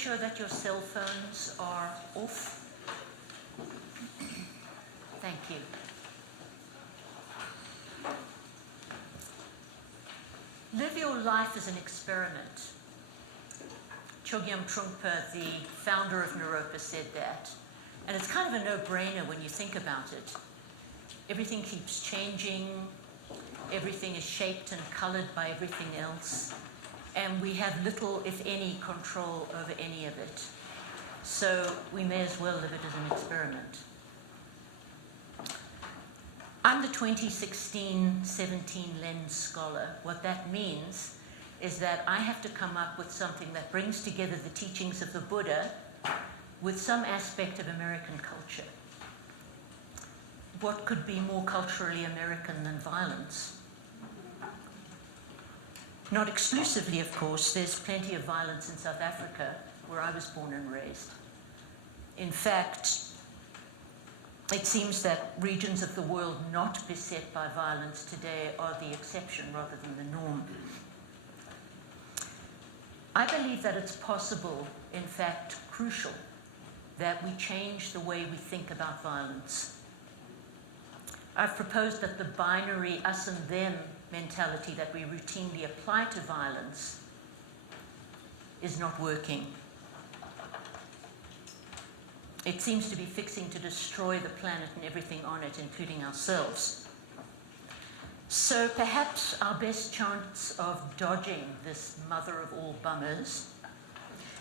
sure that your cell phones are off? Thank you. Live your life as an experiment. Chogyam Trungpa, the founder of Naropa, said that. And it's kind of a no-brainer when you think about it. Everything keeps changing. Everything is shaped and colored by everything else. And we have little, if any, control over any of it. So we may as well live it as an experiment. I'm the 2016-17 Lenz Scholar. What that means is that I have to come up with something that brings together the teachings of the Buddha with some aspect of American culture. What could be more culturally American than violence? Not exclusively, of course. There's plenty of violence in South Africa, where I was born and raised. In fact, it seems that regions of the world not beset by violence today are the exception rather than the norm. I believe that it's possible, in fact crucial, that we change the way we think about violence. I've proposed that the binary us and them mentality that we routinely apply to violence is not working. It seems to be fixing to destroy the planet and everything on it, including ourselves. So perhaps our best chance of dodging this mother of all bummers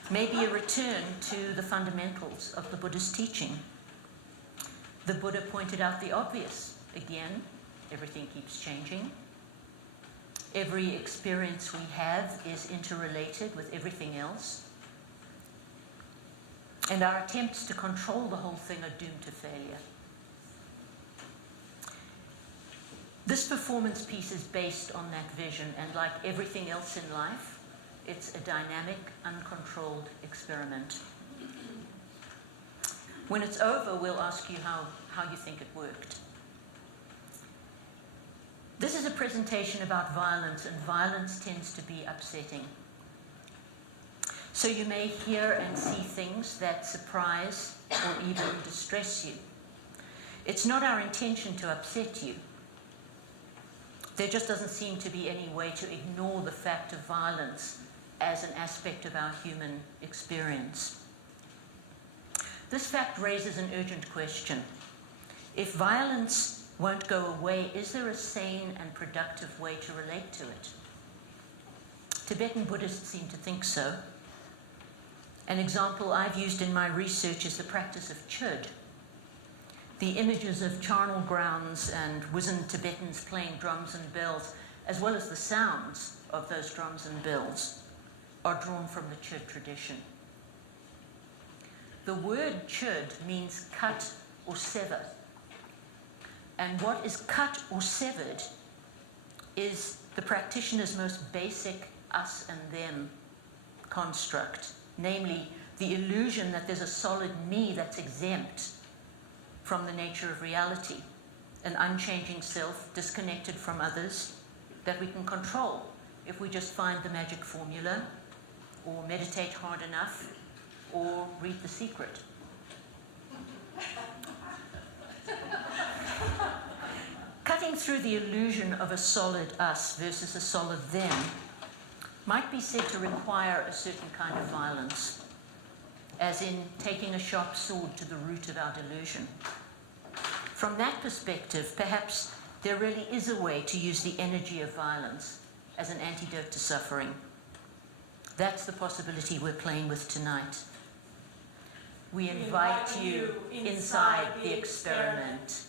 may be a return to the fundamentals of the Buddhist teaching. The Buddha pointed out the obvious. Again, everything keeps changing. Every experience we have is interrelated with everything else. And our attempts to control the whole thing are doomed to failure. This performance piece is based on that vision, and like everything else in life, it's a dynamic, uncontrolled experiment. When it's over, we'll ask you how you think it worked. This is a presentation about violence, and violence tends to be upsetting. So you may hear and see things that surprise or even distress you. It's not our intention to upset you. There just doesn't seem to be any way to ignore the fact of violence as an aspect of our human experience. This fact raises an urgent question. If violence won't go away, is there a sane and productive way to relate to it? Tibetan Buddhists seem to think so. An example I've used in my research is the practice of chöd. The images of charnel grounds and wizened Tibetans playing drums and bells, as well as the sounds of those drums and bells, are drawn from the chöd tradition. The word chöd means cut or sever. And what is cut or severed is the practitioner's most basic us and them construct, namely the illusion that there's a solid me that's exempt from the nature of reality, an unchanging self disconnected from others that we can control if we just find the magic formula or meditate hard enough or read The Secret. Cutting through the illusion of a solid us versus a solid them might be said to require a certain kind of violence, as in taking a sharp sword to the root of our delusion. From that perspective, perhaps there really is a way to use the energy of violence as an antidote to suffering. That's the possibility we're playing with tonight. We invite you inside the experiment.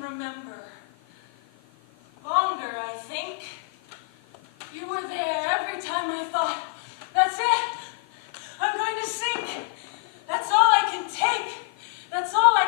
Remember. Longer, I think. You were there every time I thought, that's it. I'm going to sink. That's all I can take. That's all I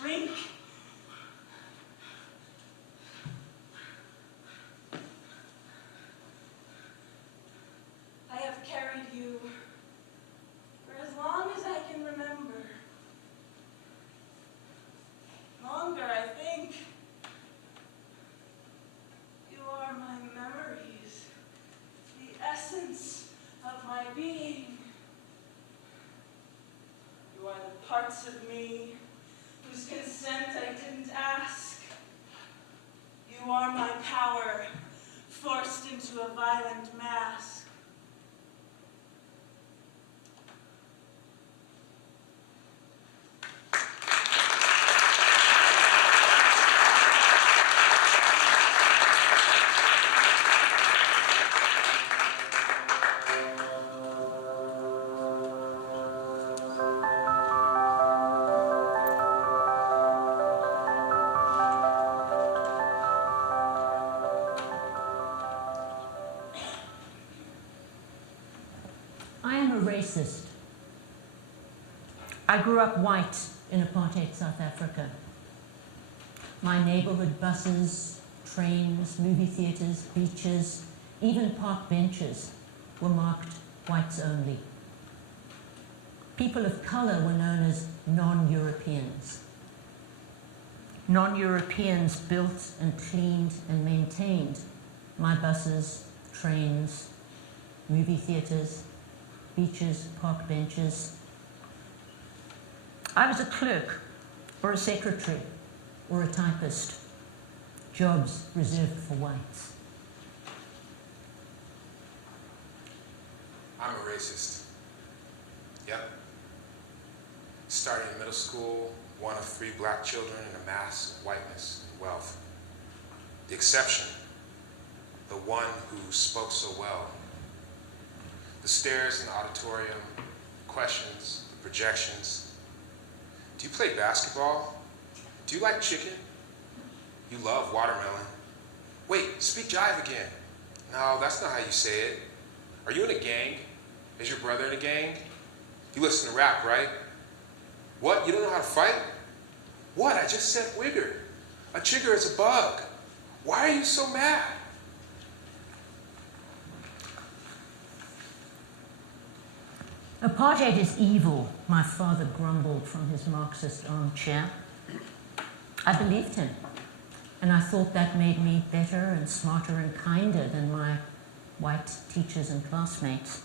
drink. I have carried you for as long as I can remember. Longer, I think. You are my memories, the essence of my being. You are the parts of me whose consent I didn't ask. You are my power, forced into a violent mask. Racist. I grew up white in apartheid South Africa. My neighborhood buses, trains, movie theaters, beaches, even park benches were marked whites only. People of color were known as non-Europeans. Non-Europeans built and cleaned and maintained my buses, trains, movie theaters, beaches, park benches. I was a clerk, or a secretary, or a typist. Jobs reserved for whites. I'm a racist. Yep. Starting in middle school, one of 3 black children in a mass of whiteness and wealth. The exception, the one who spoke so well. The stares in the auditorium, questions, the projections. Do you play basketball? Do you like chicken? You love watermelon. Wait, speak jive again. No, that's not how you say it. Are you in a gang? Is your brother in a gang? You listen to rap, right? What, you don't know how to fight? What, I just said wigger. A chigger is a bug. Why are you so mad? Apartheid is evil, my father grumbled from his Marxist armchair. I believed him, and I thought that made me better and smarter and kinder than my white teachers and classmates.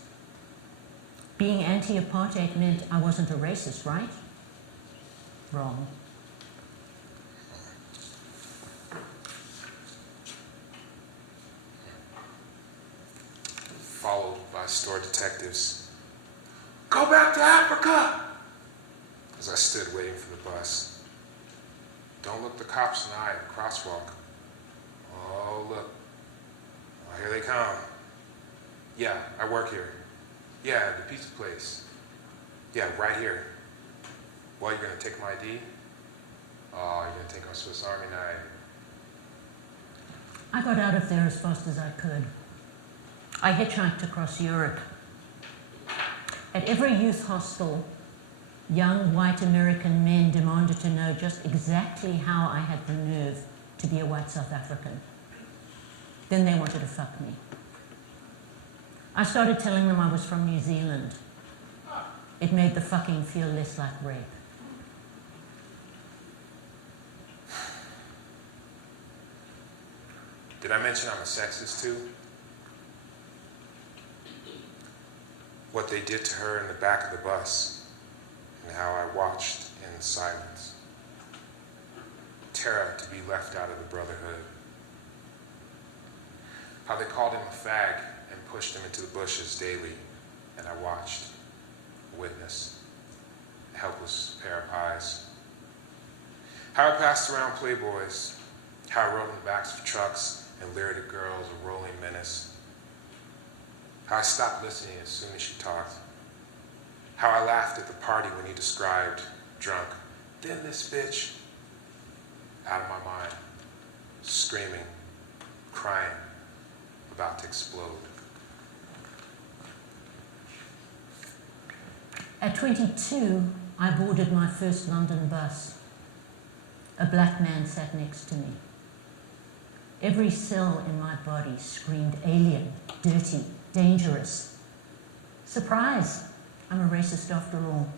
Being anti-apartheid meant I wasn't a racist, right? Wrong. Followed by store detectives. Go back to Africa! As I stood waiting for the bus. Don't look the cops in the eye at the crosswalk. Oh, look. Oh, here they come. Yeah, I work here. Yeah, the pizza place. Yeah, right here. Well, you're gonna take my ID? Oh, you're gonna take our Swiss Army knife. I got out of there as fast as I could. I hitchhiked across Europe. At every youth hostel, young white American men demanded to know just exactly how I had the nerve to be a white South African. Then they wanted to fuck me. I started telling them I was from New Zealand. It made the fucking feel less like rape. Did I mention I'm a sexist too? What they did to her in the back of the bus, and how I watched in silence. Terror to be left out of the brotherhood. How they called him a fag and pushed him into the bushes daily, and I watched, a witness, a helpless pair of eyes. How I passed around Playboys, how I rode in the backs of trucks and leered at girls, a rolling menace. How I stopped listening as soon as she talked. How I laughed at the party when he described, drunk, then this bitch, out of my mind, screaming, crying, about to explode. At 22, I boarded my first London bus. a black man sat next to me. Every cell in my body screamed alien, dirty, dangerous. Surprise, I'm a racist after all.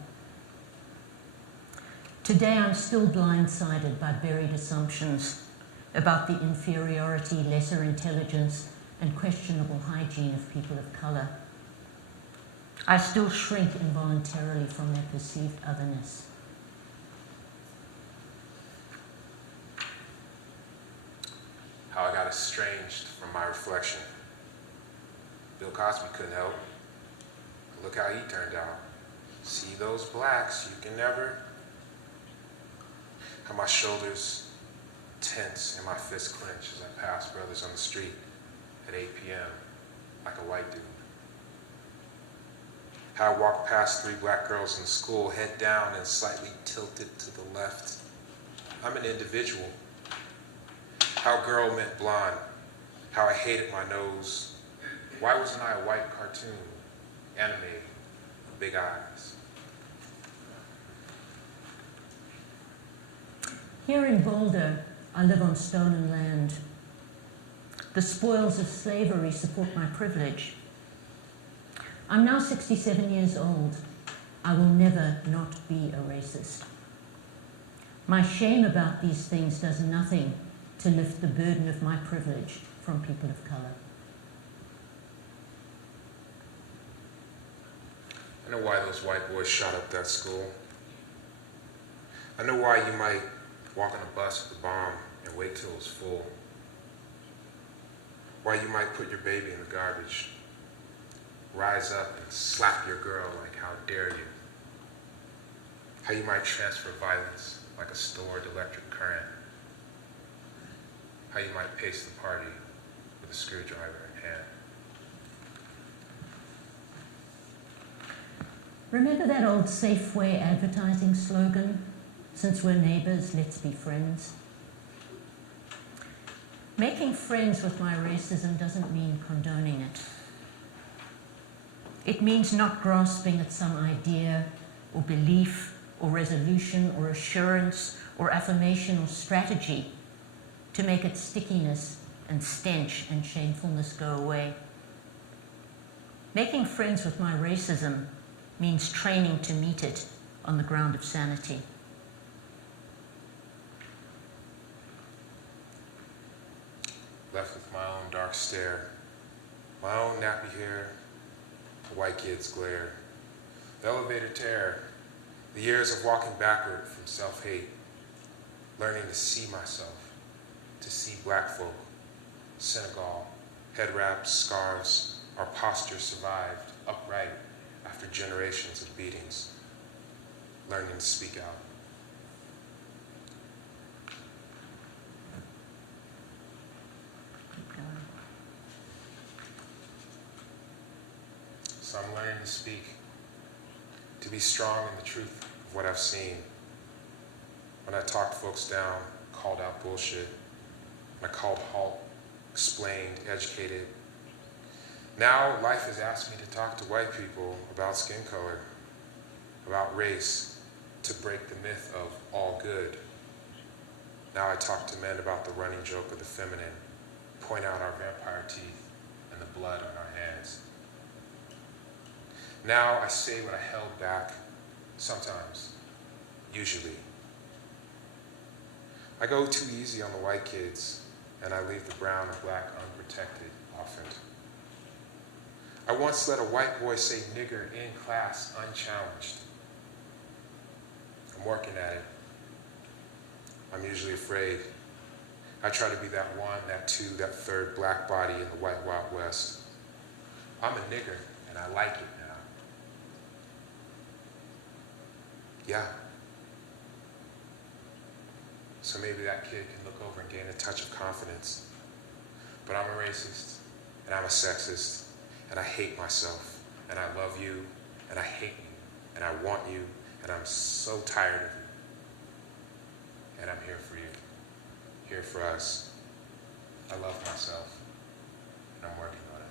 Today I'm still blindsided by buried assumptions about the inferiority, lesser intelligence, and questionable hygiene of people of colour. I still shrink involuntarily from their perceived otherness. How I got estranged from my reflection. Bill Cosby couldn't help. Look how he turned out. See those blacks, you can never. How my shoulders tense and my fists clench as I pass brothers on the street at 8 p.m. like a white dude. How I walk past 3 black girls in school, head down and slightly tilted to the left. I'm an individual. How girl meant blonde. How I hated my nose. Why wasn't I a white cartoon, animated, with big eyes? Here in Boulder, I live on stolen land. The spoils of slavery support my privilege. I'm now 67 years old. I will never not be a racist. My shame about these things does nothing to lift the burden of my privilege from people of colour. I know why those white boys shot up that school. I know why you might walk on a bus with a bomb and wait till it's full. Why you might put your baby in the garbage, rise up and slap your girl like, how dare you? How you might transfer violence like a stored electric current. How you might pace the party with a screwdriver in hand. Remember that old Safeway advertising slogan? Since we're neighbours, let's be friends. Making friends with my racism doesn't mean condoning it. It means not grasping at some idea or belief or resolution or assurance or affirmation or strategy to make its stickiness and stench and shamefulness go away. Making friends with my racism means training to meet it on the ground of sanity. Left with my own dark stare, my own nappy hair, a white kid's glare, the elevator terror, the years of walking backward from self-hate, learning to see myself, to see black folk, Senegal, head wraps, scarves, our posture survived, upright after generations of beatings, learning to speak out. So I'm learning to speak, to be strong in the truth of what I've seen. When I talked folks down, called out bullshit, when I called halt, explained, educated. Now life has asked me to talk to white people about skin color, about race, to break the myth of all good. Now I talk to men about the running joke of the feminine, point out our vampire teeth and the blood on our hands. Now I say what I held back, sometimes, usually. I go too easy on the white kids, and I leave the brown and black unprotected often. I once let a white boy say nigger in class unchallenged. I'm working at it. I'm usually afraid. I try to be that one, that two, that third black body in the white Wild West. I'm a nigger, and I like it now. Yeah. So maybe that kid can look over and gain a touch of confidence. But I'm a racist, and I'm a sexist, and I hate myself, and I love you, and I hate you, and I want you, and I'm so tired of you. And I'm here for you, here for us. I love myself, and I'm working on it.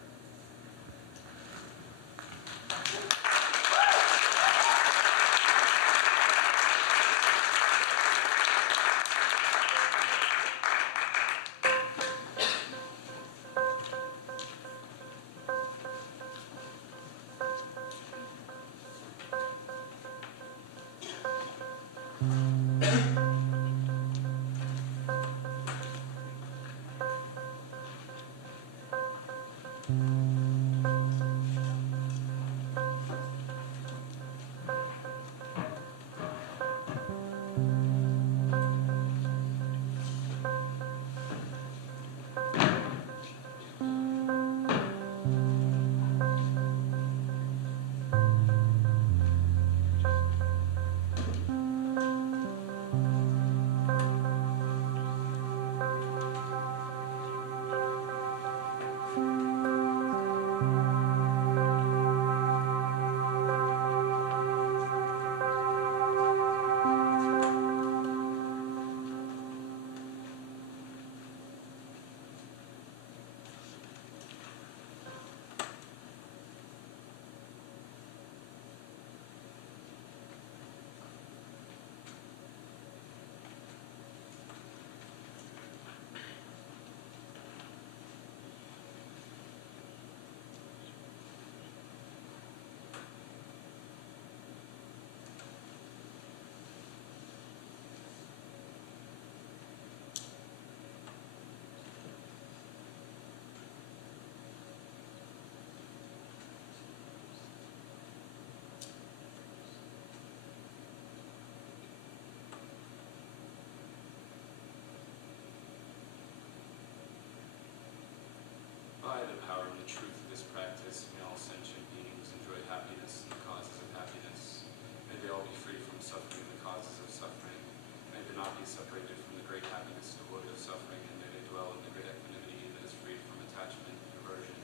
By the power and the truth of this practice, may all sentient beings enjoy happiness and the causes of happiness. May they all be free from suffering and the causes of suffering. May they not be separated from the great happiness devoid of suffering, and may they dwell in the great equanimity that is freed from attachment and aversion.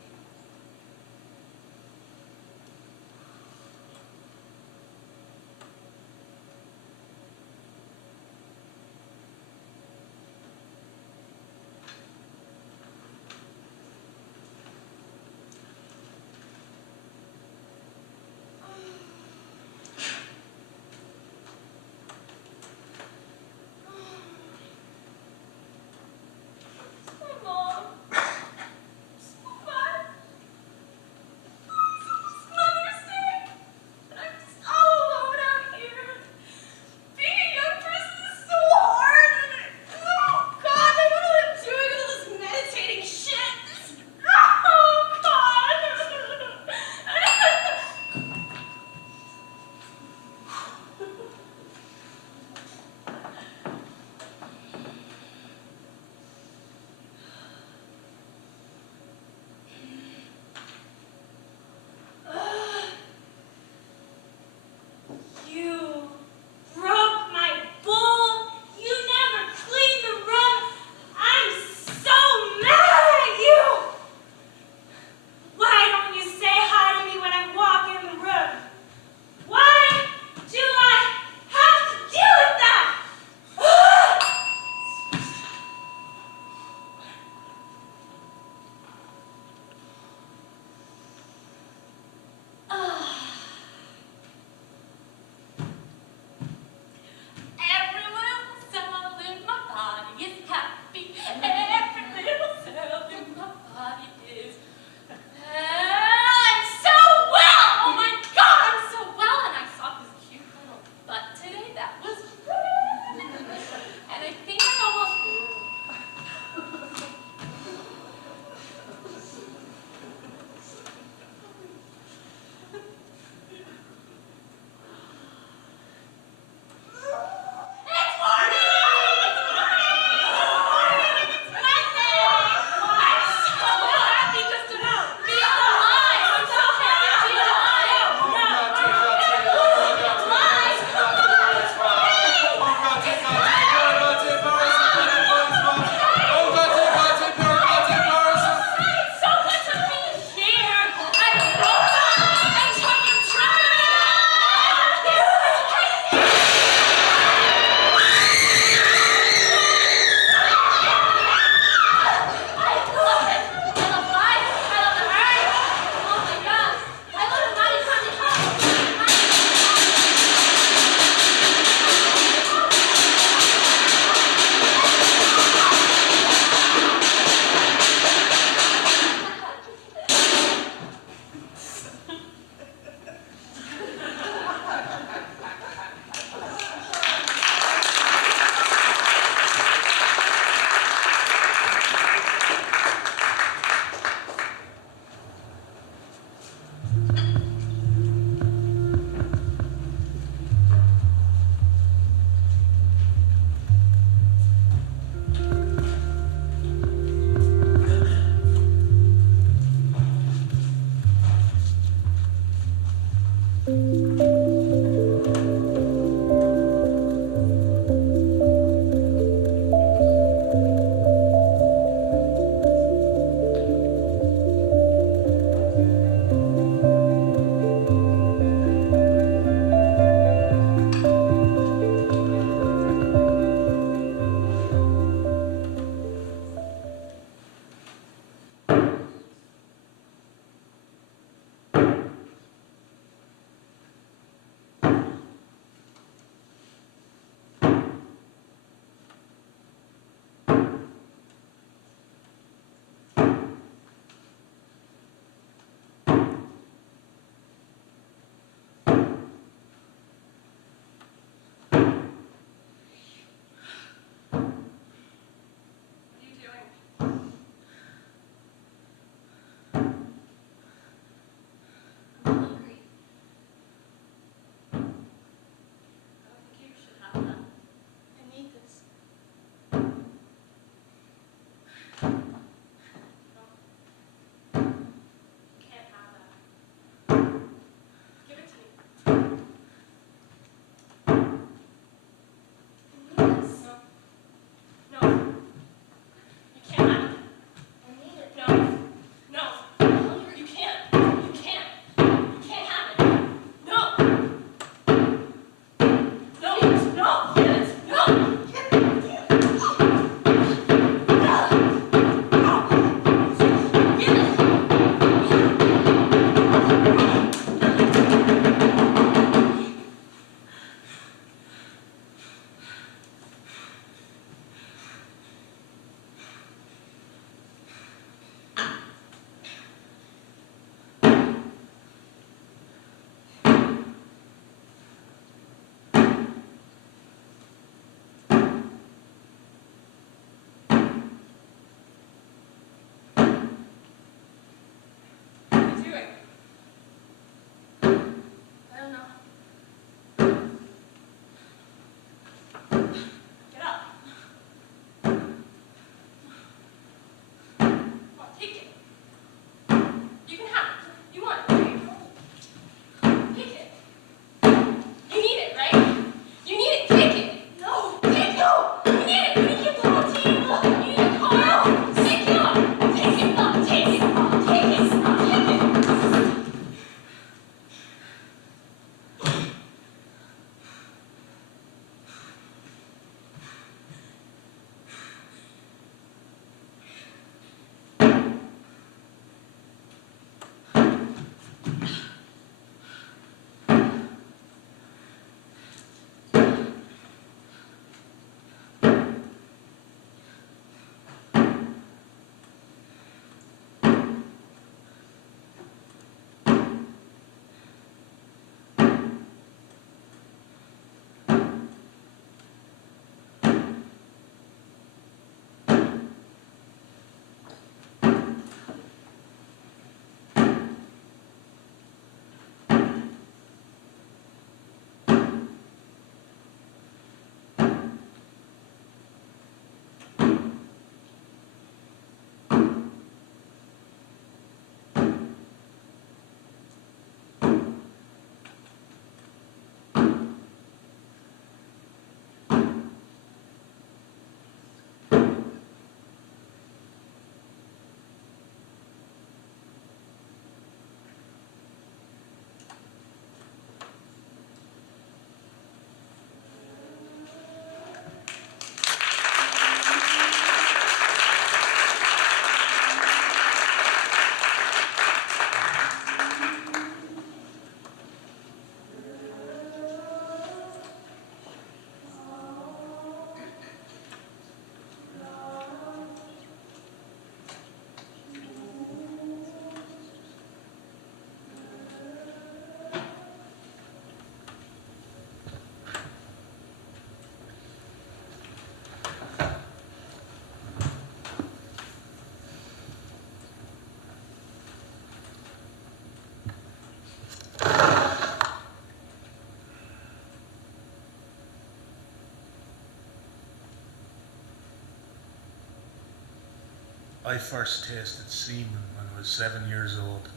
I first tasted semen when I was 7 years old.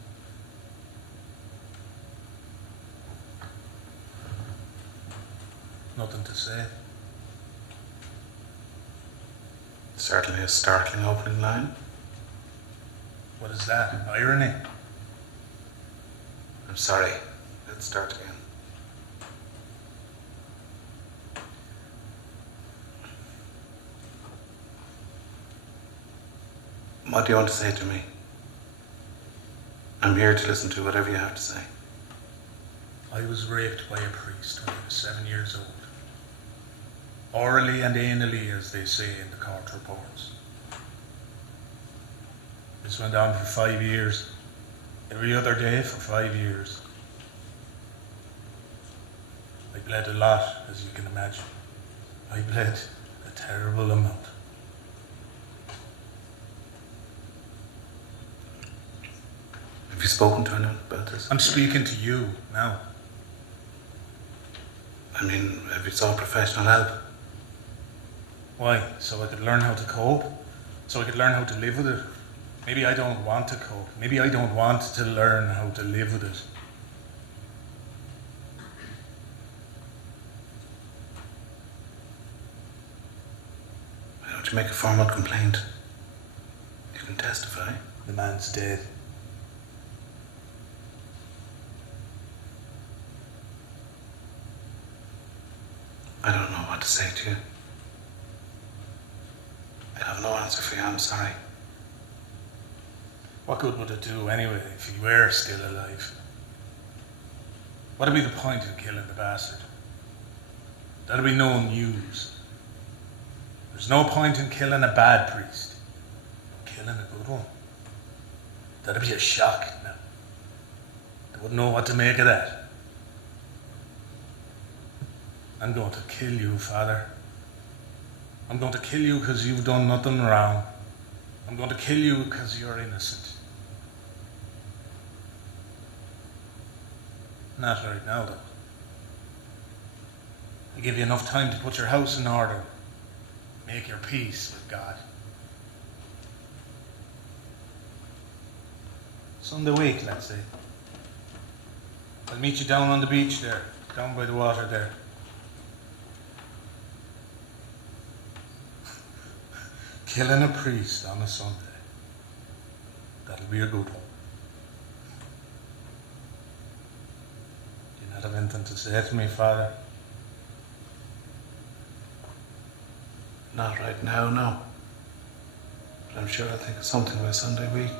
Nothing to say. Certainly a startling opening line. What is that? Irony? I'm sorry. Let's start again. What do you want to say to me? I'm here to listen to whatever you have to say. I was raped by a priest when I was 7 years old. Orally and anally, as they say in the court reports. This went on for 5 years. Every other day for 5 years. I bled a lot, as you can imagine. I bled a terrible amount. Have you spoken to anyone about this? I'm speaking to you now. I mean, have you sought professional help? Why? So I could learn how to cope? So I could learn how to live with it? Maybe I don't want to cope. Maybe I don't want to learn how to live with it. Why don't you make a formal complaint? You can testify. The man's dead. I don't know what to say to you. I have no answer for you, I'm sorry. What good would it do anyway if he were still alive? What'd be the point of killing the bastard? That'd be no news. There's no point in killing a bad priest. Killing a good one. That'd be a shock now. They wouldn't know what to make of that. I'm going to kill you, Father. I'm going to kill you because you've done nothing wrong. I'm going to kill you because you're innocent. Not right now, though. I give you enough time to put your house in order. Make your peace with God. Sunday week, let's say. I'll meet you down on the beach there, down by the water there. Killing a priest on a Sunday. That'll be a good one. Do you not have anything to say to me, Father? Not right now, no. But I'm sure I'll think of something by Sunday week.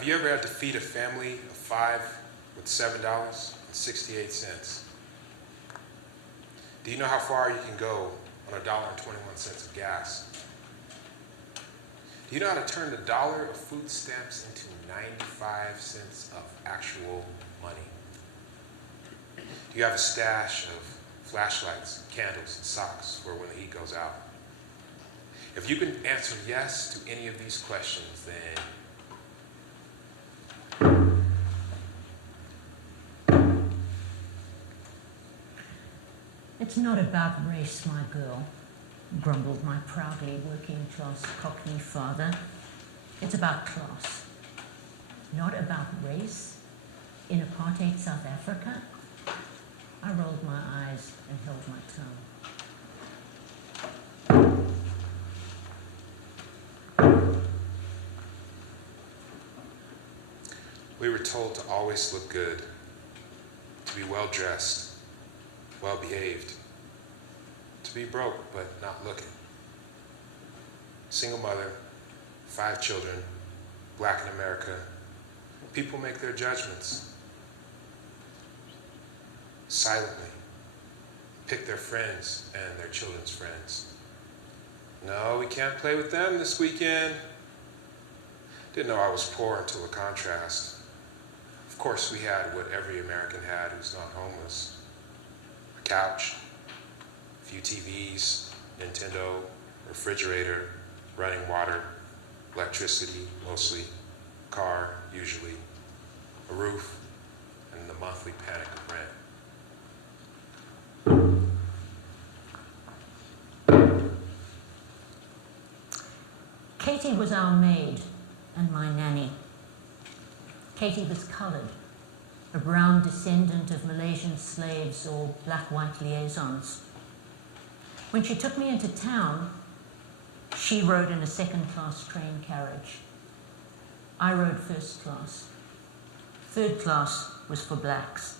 Have you ever had to feed a family of 5 with $7.68? Do you know how far you can go on $1.21 of gas? Do you know how to turn $1 of food stamps into 95 cents of actual money? Do you have a stash of flashlights, candles, and socks for when the heat goes out? If you can answer yes to any of these questions, then It's not about race, my girl, grumbled my proudly working-class Cockney father. It's about class, not about race. In apartheid South Africa, I rolled my eyes and held my tongue. We were told to always look good, to be well-dressed, well-behaved, to be broke but not looking. Single mother, 5 children, black in America. People make their judgments silently, pick their friends and their children's friends. No, we can't play with them this weekend. Didn't know I was poor until the contrast. Of course, we had what every American had who's not homeless. A couch, a few TVs, Nintendo, refrigerator, running water, electricity, mostly, car, usually, a roof, and the monthly panic of rent. Katie was our maid and my nanny. Katie was coloured, a brown descendant of Malaysian slaves or black-white liaisons. When she took me into town, she rode in a second-class train carriage. I rode first class. Third class was for blacks.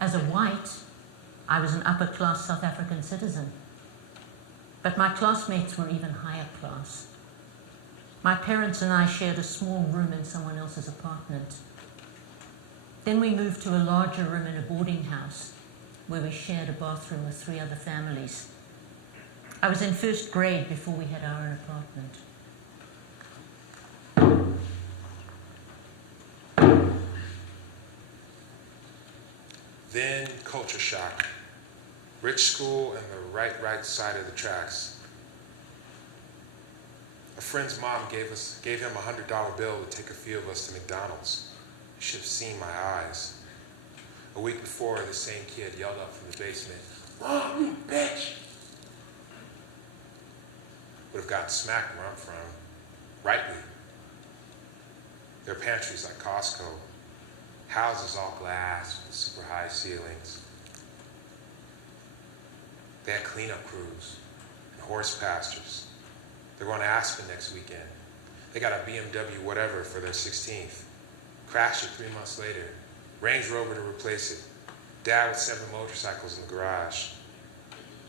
As a white, I was an upper-class South African citizen. But my classmates were even higher class. My parents and I shared a small room in someone else's apartment. Then we moved to a larger room in a boarding house where we shared a bathroom with 3 other families. I was in first grade before we had our own apartment. Then culture shock. Rich school and the right side of the tracks. A friend's mom gave him a $100 bill to take a few of us to McDonald's. You should have seen my eyes. A week before, the same kid yelled up from the basement, "Mom, you bitch!" Would have gotten smacked where I'm from. Rightly. Their pantries like Costco. Houses all glass with super high ceilings. They had cleanup crews and horse pastures. They're going to Aspen next weekend. They got a BMW whatever for their 16th. Crashed it 3 months later. Range Rover to replace it. Dad with 7 motorcycles in the garage.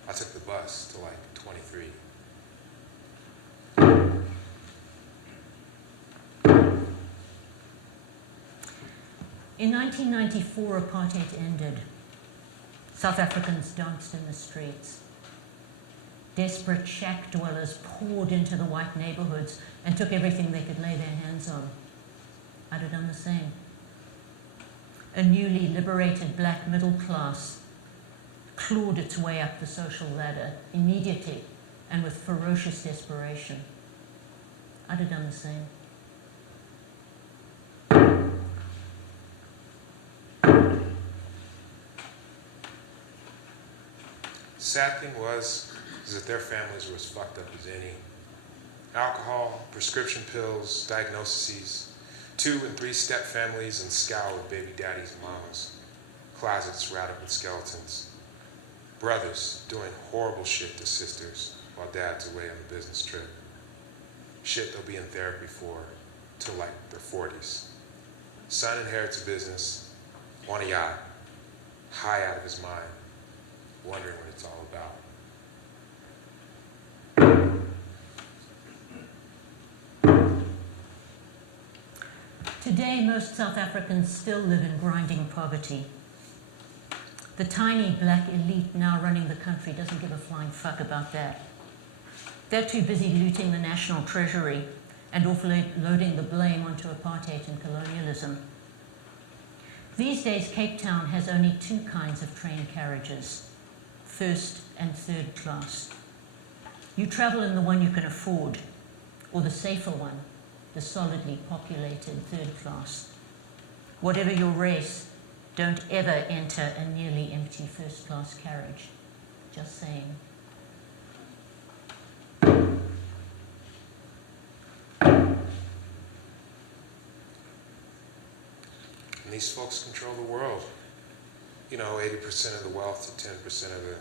I took the bus to like 23. In 1994, apartheid ended. South Africans danced in the streets. Desperate shack dwellers poured into the white neighborhoods and took everything they could lay their hands on. I'd have done the same. A newly liberated black middle class clawed its way up the social ladder immediately and with ferocious desperation. I'd have done the same. Sad thing was that their families were as fucked up as any. Alcohol, prescription pills, diagnoses, 2- and 3-step families and scowl with baby daddies and mamas. Closets routed with skeletons. Brothers doing horrible shit to sisters while dad's away on a business trip. Shit they'll be in therapy for till like their 40s. Son inherits a business, on a yacht, high out of his mind, wondering what it's all about. Today, most South Africans still live in grinding poverty. The tiny black elite now running the country doesn't give a flying fuck about that. They're too busy looting the national treasury and offloading the blame onto apartheid and colonialism. These days, Cape Town has only 2 kinds of train carriages, first and third class. You travel in the one you can afford, or the safer one, the solidly populated third class. Whatever your race, Don't ever enter a nearly empty first-class carriage. Just saying. And these folks control the world. 80% of the wealth to 10% of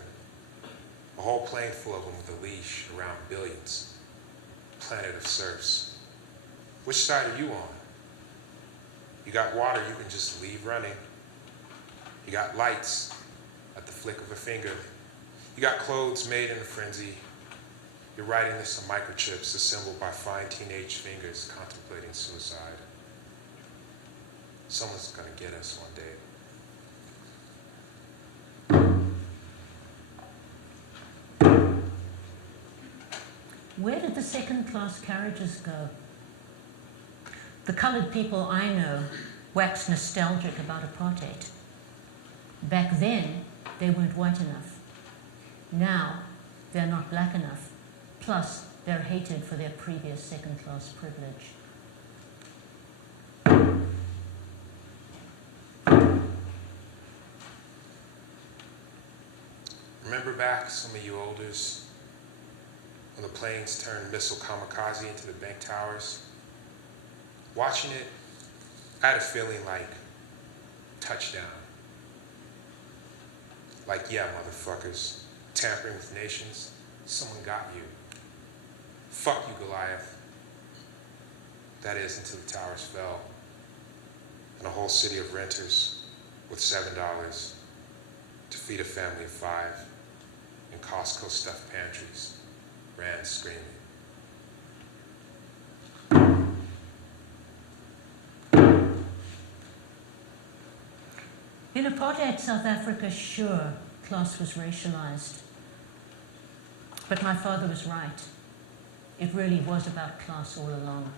a whole plane full of them with a leash around billions. Planet of serfs. Which side are you on? You got water, you can just leave running. You got lights at the flick of a finger. You got clothes made in a frenzy. You're writing this on microchips assembled by fine teenage fingers contemplating suicide. Someone's gonna get us one day. Where did the second-class carriages go? The colored people I know wax nostalgic about apartheid. Back then, they weren't white enough. Now, they're not black enough. Plus, they're hated for their previous second-class privilege. Remember back, some of you olders, when the planes turned missile kamikaze into the bank towers? Watching it, I had a feeling like touchdown. Like, yeah, motherfuckers, tampering with nations, someone got you. Fuck you, Goliath. That is, until the towers fell. And a whole city of renters with $7 to feed a family of 5 in Costco stuffed pantries ran screaming. In apartheid South Africa, sure, class was racialized. But my father was right. It really was about class all along.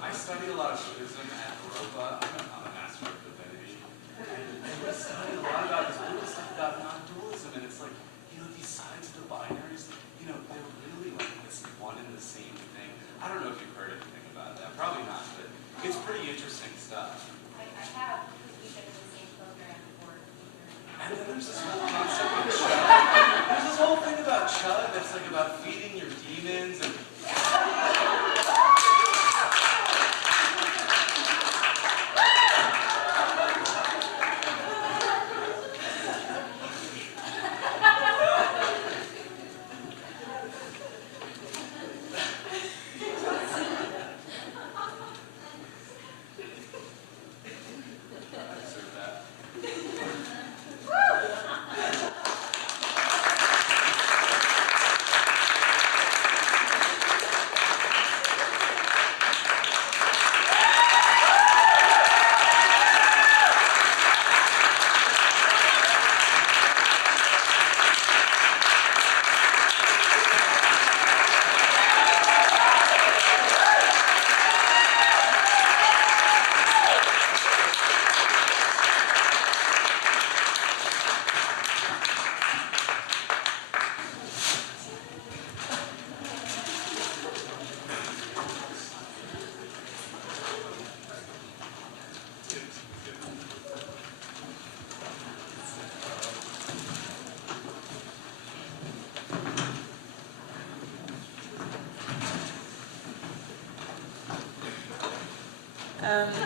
I study a lot of Buddhism at Naropa. I'm a master of divinity. And we study a lot about this Buddhist stuff about non-dualism, and it's like, these sides of the binaries, they're really like this one and the same thing. I don't know if you've heard anything about that. Probably not, but it's pretty interesting stuff. I have, because we've been in the same program for years. And then there's this whole concept of chud. There's this whole thing about chud that's like about feeding your demons and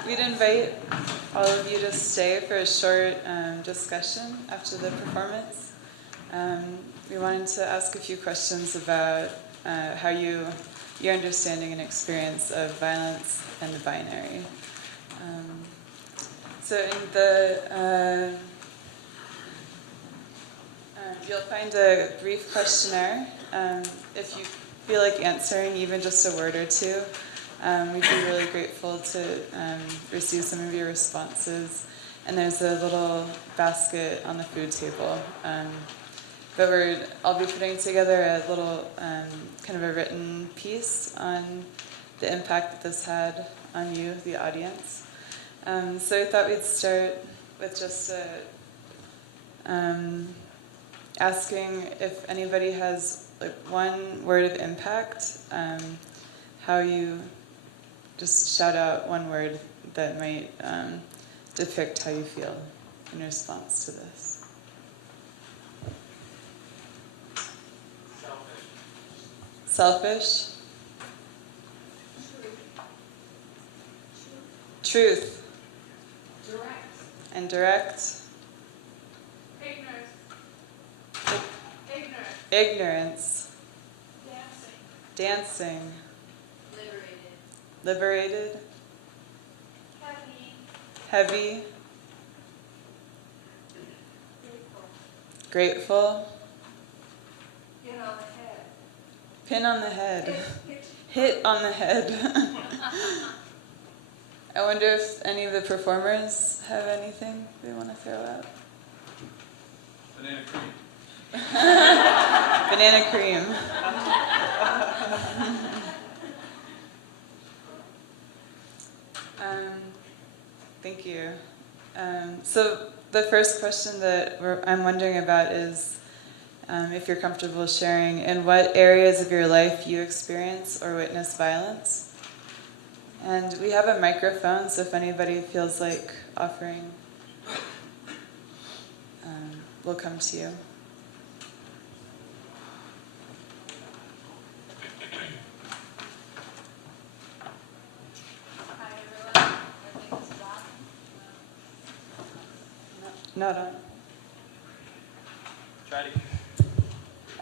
We'd invite all of you to stay for a short discussion after the performance. We wanted to ask a few questions about how your understanding and experience of violence and the binary. So in the you'll find a brief questionnaire. If you feel like answering even just a word or two, we'd be really grateful to receive some of your responses. And there's a little basket on the food table. But I'll be putting together a little kind of a written piece on the impact that this had on you, the audience. So I thought we'd start with just asking if anybody has like one word of impact, how you just shout out one word that might depict how you feel in response to this. Selfish. Truth. Direct. And direct. Ignorance. Ignorant. Ignorance. Dancing. Dancing. Liberated. Liberated. Heavy. Heavy. Grateful. Grateful. Get on the head. Pin on the head. Hit. Hit on the head. I wonder if any of the performers have anything they want to throw out. Banana cream. Banana cream. Thank you. So the first question that I'm wondering about is if you're comfortable sharing in what areas of your life you experience or witness violence. And we have a microphone, so if anybody feels like offering, we'll come to you. Hi, everyone. Everything is black. Not on. Try it.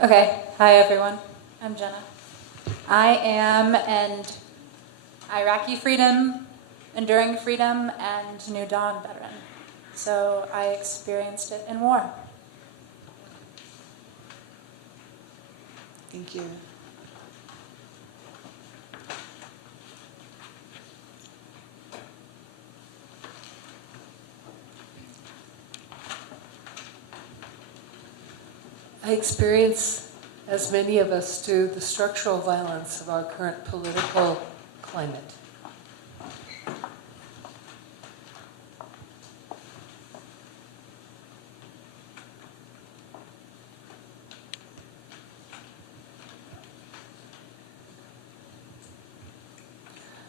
Okay, hi everyone. I'm Jenna. I am an Iraqi freedom, enduring freedom, and New Dawn veteran. So I experienced it in war. Thank you. I experience, as many of us do, the structural violence of our current political climate.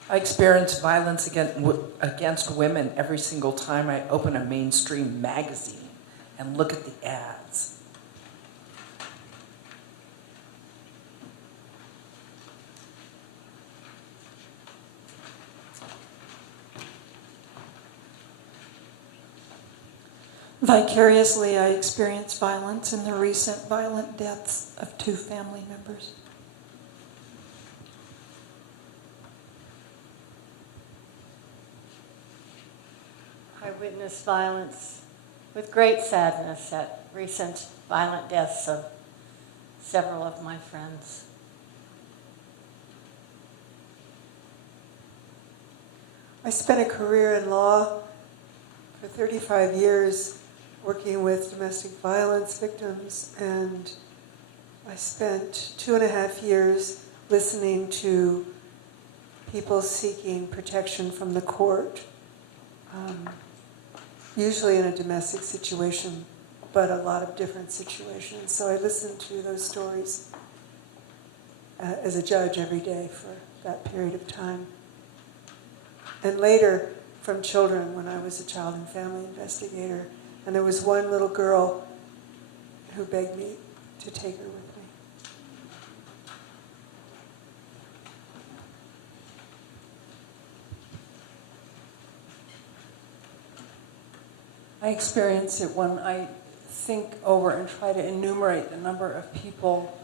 I experience violence against women every single time I open a mainstream magazine and look at the ads. Vicariously, I experienced violence in the recent violent deaths of 2 family members. I witnessed violence with great sadness at recent violent deaths of several of my friends. I spent a career in law for 35 years working with domestic violence victims, and I spent 2.5 years listening to people seeking protection from the court, usually in a domestic situation, but a lot of different situations. So I listened to those stories as a judge every day for that period of time. And later, from children, when I was a child and family investigator, and there was one little girl who begged me to take her with me. I experience it when I think over and try to enumerate the number of people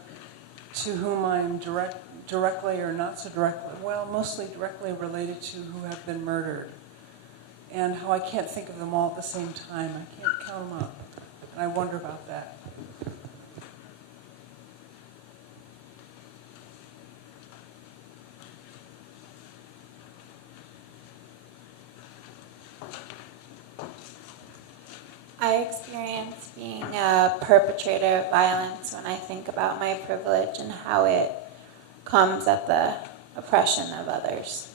to whom I'm directly or not so directly, well, mostly directly related to who have been murdered. And how I can't think of them all at the same time. I can't count them up. And I wonder about that. I experience being a perpetrator of violence when I think about my privilege and how it comes at the oppression of others.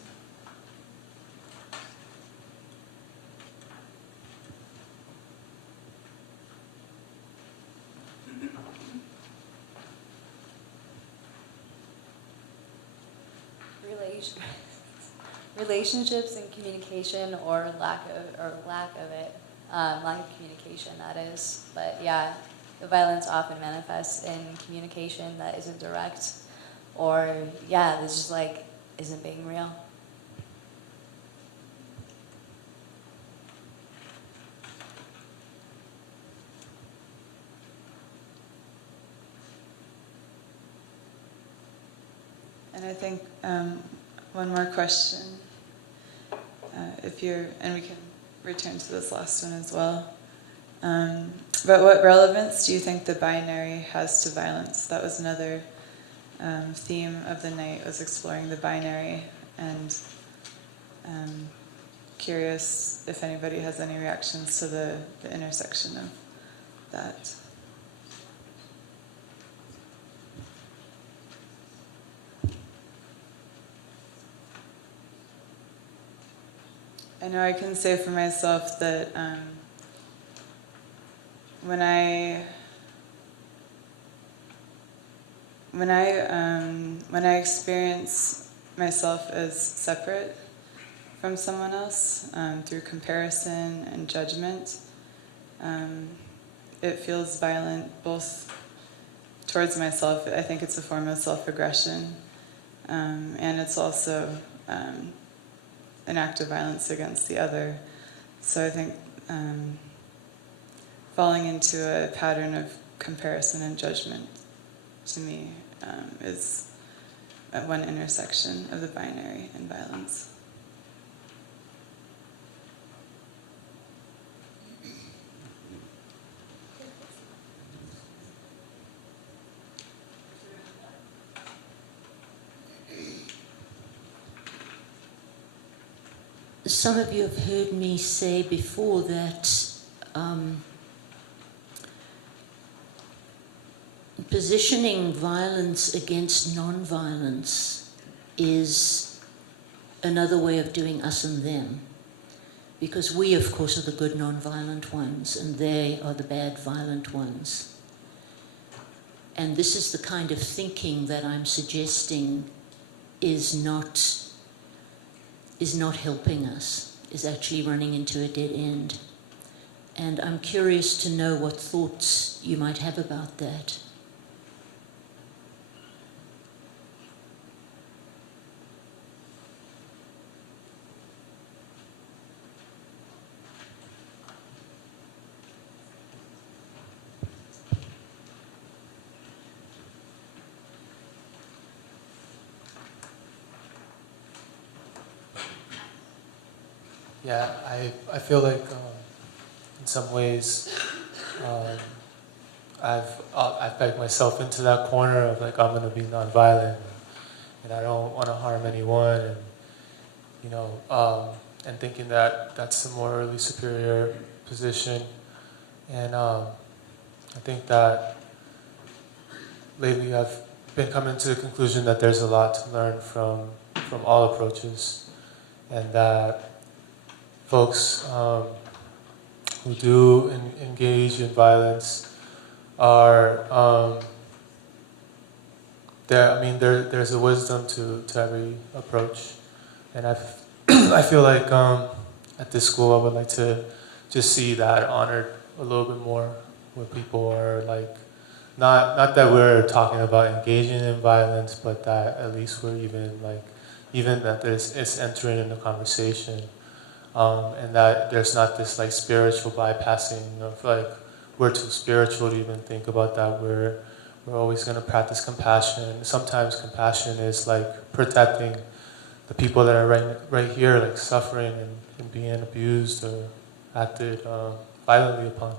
Relationships and communication, or lack of it, lack of communication, that is. But yeah, the violence often manifests in communication that isn't direct, or yeah, this just like isn't being real. And I think one more question, and we can return to this last one as well. But what relevance do you think the binary has to violence? That was another theme of the night, was exploring the binary, and curious if anybody has any reactions to the intersection of that. I know I can say for myself that when I experience myself as separate from someone else through comparison and judgment, it feels violent both towards myself. I think it's a form of self-aggression, and it's also an act of violence against the other. So I think falling into a pattern of comparison and judgment, to me, is at one intersection of the binary and violence. Some of you have heard me say before that positioning violence against non-violence is another way of doing us and them. Because we, of course, are the good non-violent ones, and they are the bad violent ones. And this is the kind of thinking that I'm suggesting is not helping us, is actually running into a dead end. And I'm curious to know what thoughts you might have about that. Yeah, I feel like in some ways I've pegged myself into that corner of like I'm gonna be nonviolent and I don't want to harm anyone, and and thinking that that's a morally superior position, and I think that lately I've been coming to the conclusion that there's a lot to learn from all approaches, and that folks who do engage in violence are there's a wisdom to every approach, and I feel like at this school I would like to just see that honored a little bit more, where people are like not that we're talking about engaging in violence, but that at least we're even that it's entering in the conversation. and that there's not this like spiritual bypassing of like we're too spiritual to even think about that. We're always going to practice compassion. Sometimes compassion is like protecting the people that are right here, like suffering and being abused or acted violently upon.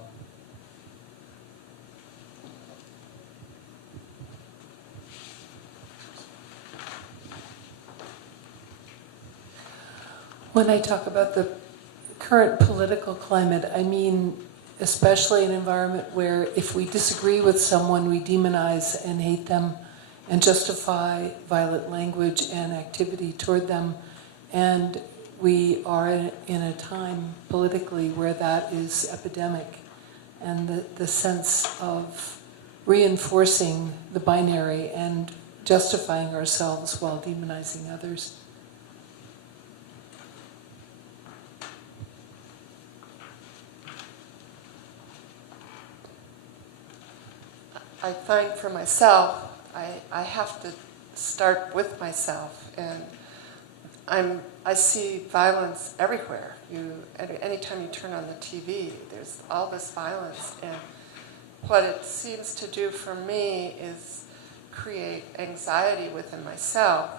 When I talk about the current political climate, I mean especially an environment where if we disagree with someone, we demonize and hate them and justify violent language and activity toward them. And we are in a time politically where that is epidemic. And the sense of reinforcing the binary and justifying ourselves while demonizing others. I find for myself, I have to start with myself, and I see violence everywhere. Anytime you turn on the TV, there's all this violence, and what it seems to do for me is create anxiety within myself,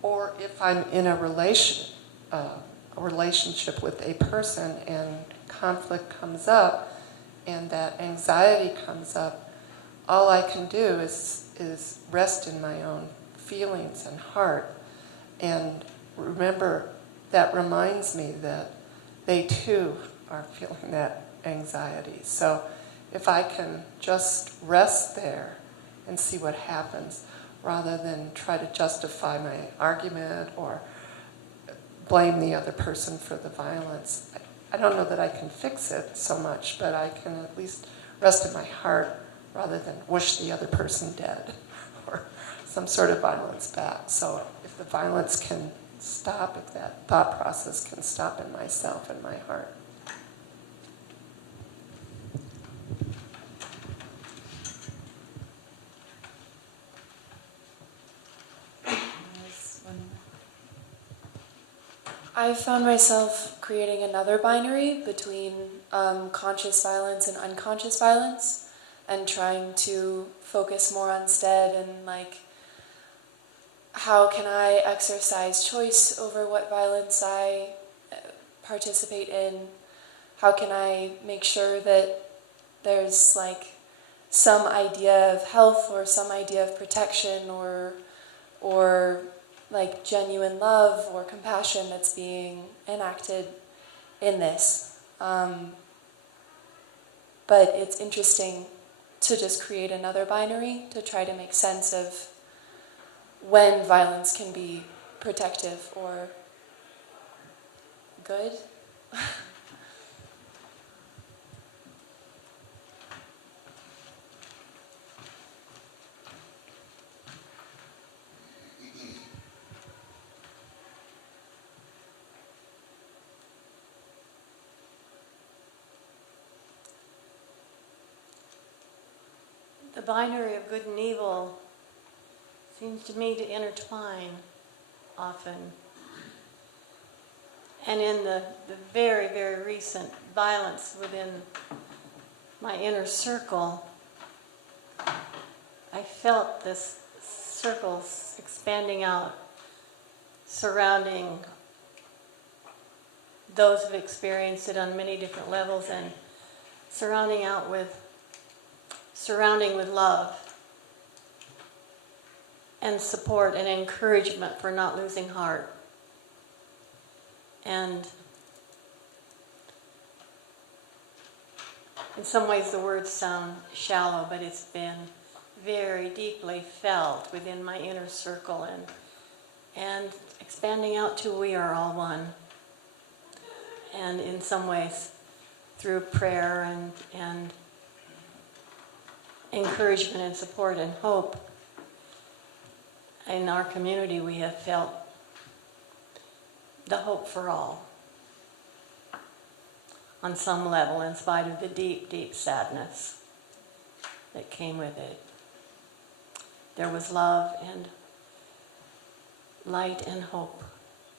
or if I'm in a relationship with a person and conflict comes up, and that anxiety comes up, all I can do is rest in my own feelings and heart. And remember, that reminds me that they too are feeling that anxiety. So if I can just rest there and see what happens, rather than try to justify my argument or blame the other person for the violence, I don't know that I can fix it so much, but I can at least rest in my heart rather than wish the other person dead or some sort of violence back. So if the violence can stop, if that thought process can stop in myself and my heart. I found myself creating another binary between conscious violence and unconscious violence, and trying to focus more on instead and like, how can I exercise choice over what violence I participate in? How can I make sure that there's like some idea of health or some idea of protection or like genuine love or compassion that's being enacted in this. But it's interesting to just create another binary to try to make sense of when violence can be protective or good. The binary of good and evil seems to me to intertwine often. And in the very, very recent violence within my inner circle, I felt this circle expanding out, surrounding those who've experienced it on many different levels, and surrounding with love and support and encouragement for not losing heart. And in some ways the words sound shallow, but it's been very deeply felt within my inner circle, and expanding out to we are all one. And in some ways through prayer and encouragement and support and hope, in our community we have felt the hope for all on some level, in spite of the deep, deep sadness that came with it. There was love and light and hope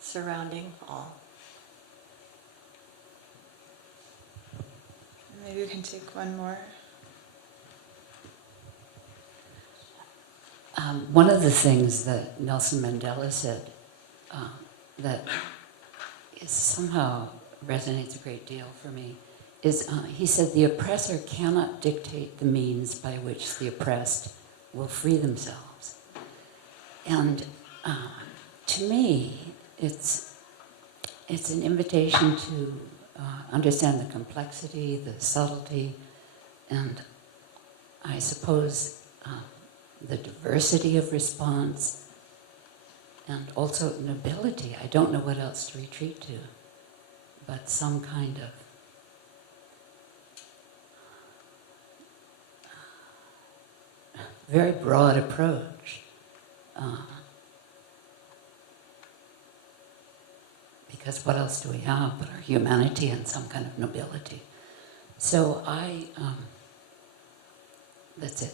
surrounding all. Maybe we can take one more. One of the things that Nelson Mandela said that is somehow resonates a great deal for me is he said the oppressor cannot dictate the means by which the oppressed will free themselves. And to me, it's an invitation to understand the complexity, the subtlety, and I suppose the diversity of response, and also nobility. I don't know what else to retreat to, but some kind of very broad approach. Because what else do we have but our humanity and some kind of nobility? So that's it.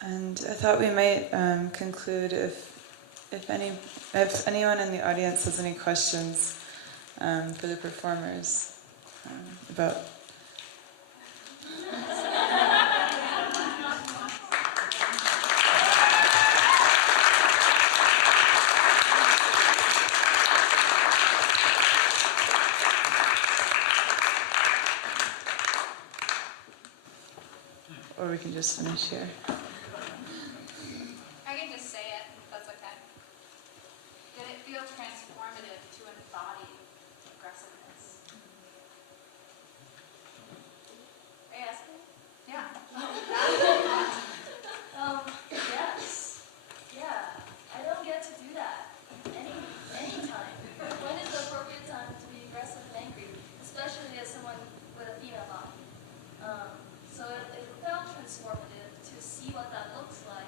And I thought we might conclude if anyone in the audience has any questions for the performers about. Or we can just finish here. I can just say it, if that's okay. Did it feel transformative to embody aggressiveness? Are you asking? Yeah. Yes. Yeah. I don't get to do that any time. When is the appropriate time to be aggressive and angry, especially as someone with a female body? So it felt transformative to see what that looks like,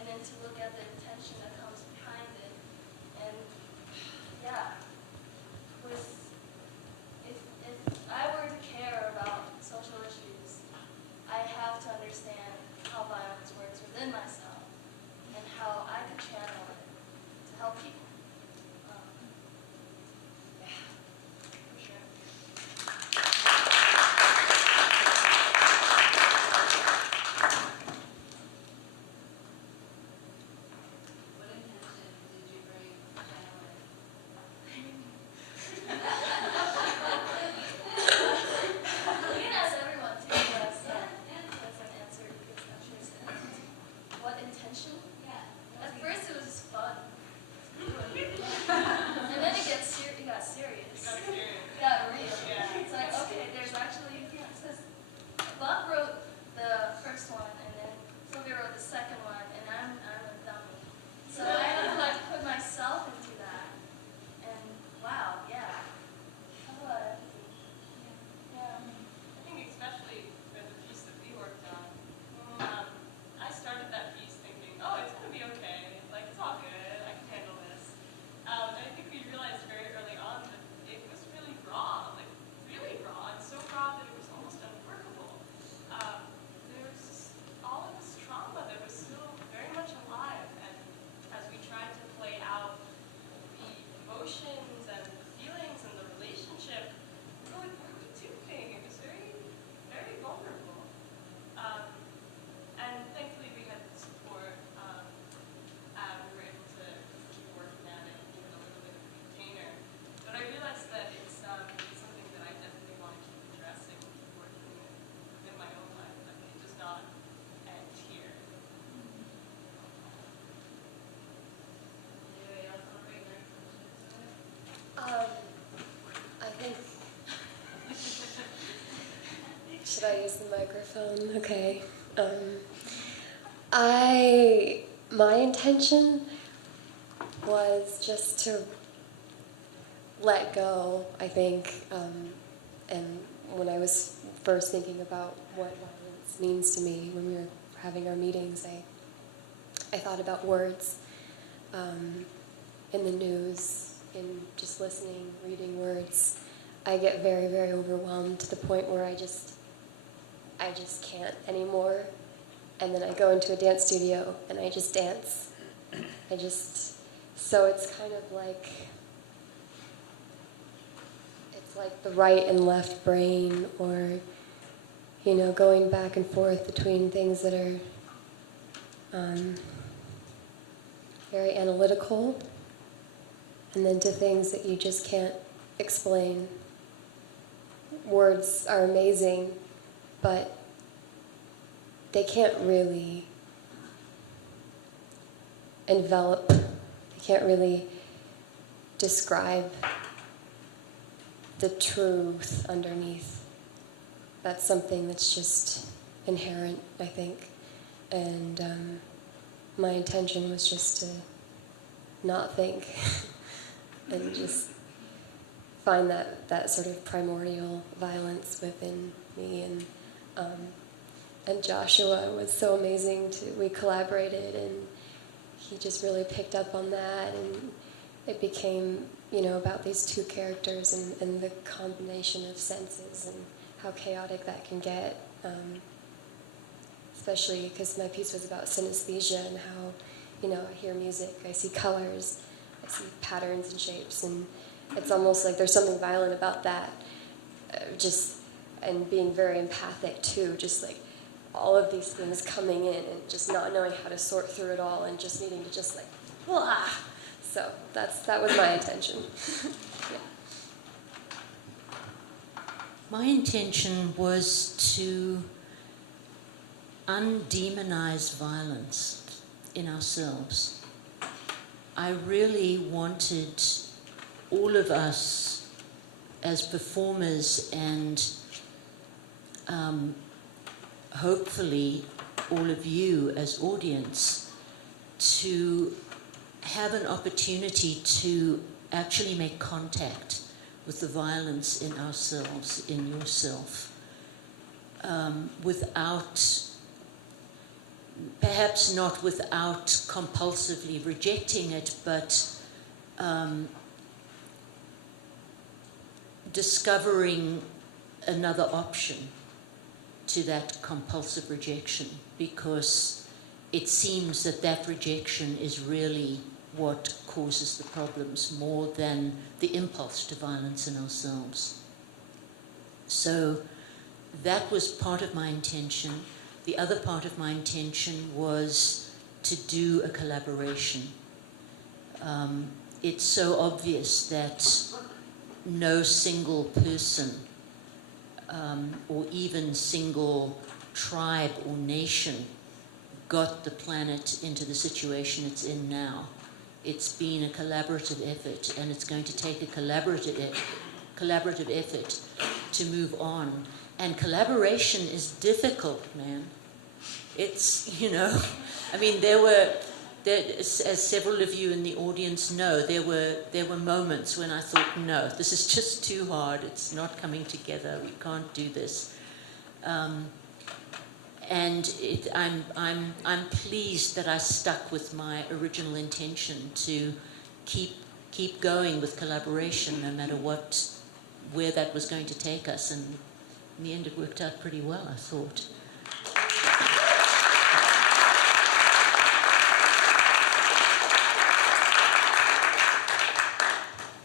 and then to look at the intention that comes behind it. And yeah, if I were to care about social issues, I have to understand how violence works within myself and how I could channel it to help people. Yeah, for sure. You can ask everyone too, but that's an answer because I'm sure it's an answer. What intention? Yeah. At first it was just fun. And then it got serious. It got real. It's like, okay, there's actually, it says, Bob wrote the first one, and then Sylvia wrote the second one, and I'm a dummy. So I have to like put myself into that. And wow, yeah. How do I? Yeah. I think especially for the piece that we worked on, I started that piece thinking, oh, it's going to be okay. Like, it's all good. I can handle this. And I think we realized very early on that it was really raw, like really raw, and so raw that it was almost unworkable. There was just all of this trauma that was still very much alive, and as we tried to play out the emotions and the feelings and the relationship, we were like, what are we doing? It was very, very vulnerable. And thankfully we had support. We were able to keep working at it and give it a little bit of a container. But I realized that it's something that I definitely want to keep addressing, working in my own life. Like, it does not end here. Anybody else want to bring their I think. Should I use the microphone? Okay. My intention was just to let go, I think, and when I was first thinking about what violence means to me when we were having our meetings, I thought about words in the news, in just listening, reading words. I get very, very overwhelmed to the point where I just can't anymore. and then I go into a dance studio and I just dance. So it's kind of like, it's like the right and left brain, or, you know, going back and forth between things that are very analytical, and then to things that you just can't explain. Words are amazing, but they can't really envelop, they can't really describe the truth underneath. That's something that's just inherent, I think. And my intention was just to not think and just find that sort of primordial violence within me. And Joshua was so amazing. We collaborated, and he just really picked up on that, and it became, you know, about these two characters and the combination of senses and how chaotic that can get. Especially because my piece was about synesthesia and how, you know, I hear music, I see colors, I see patterns and shapes, and it's almost like there's something violent about that, and being very empathic too, just like all of these things coming in and just not knowing how to sort through it all and just needing to just like, blah. So that was my intention. Yeah. My intention was to undemonize violence in ourselves. I really wanted all of us as performers, and hopefully all of you as audience, to have an opportunity to actually make contact with the violence in ourselves, in yourself, without, perhaps not without compulsively rejecting it, but discovering another option to that compulsive rejection, because it seems that rejection is really what causes the problems more than the impulse to violence in ourselves. So that was part of my intention. The other part of my intention was to do a collaboration. It's so obvious that no single person or even single tribe or nation got the planet into the situation it's in now. It's been a collaborative effort, and it's going to take a collaborative effort to move on. And collaboration is difficult, man. It's, you know, I mean, as several of you in the audience know, there were moments when I thought, no, this is just too hard. It's not coming together. We can't do this. And I'm pleased that I stuck with my original intention to keep going with collaboration, no matter where that was going to take us. And in the end, it worked out pretty well, I thought.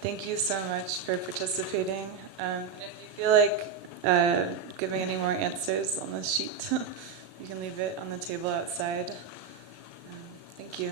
Thank you so much for participating. And if you feel like giving any more answers on this sheet, you can leave it on the table outside. Thank you.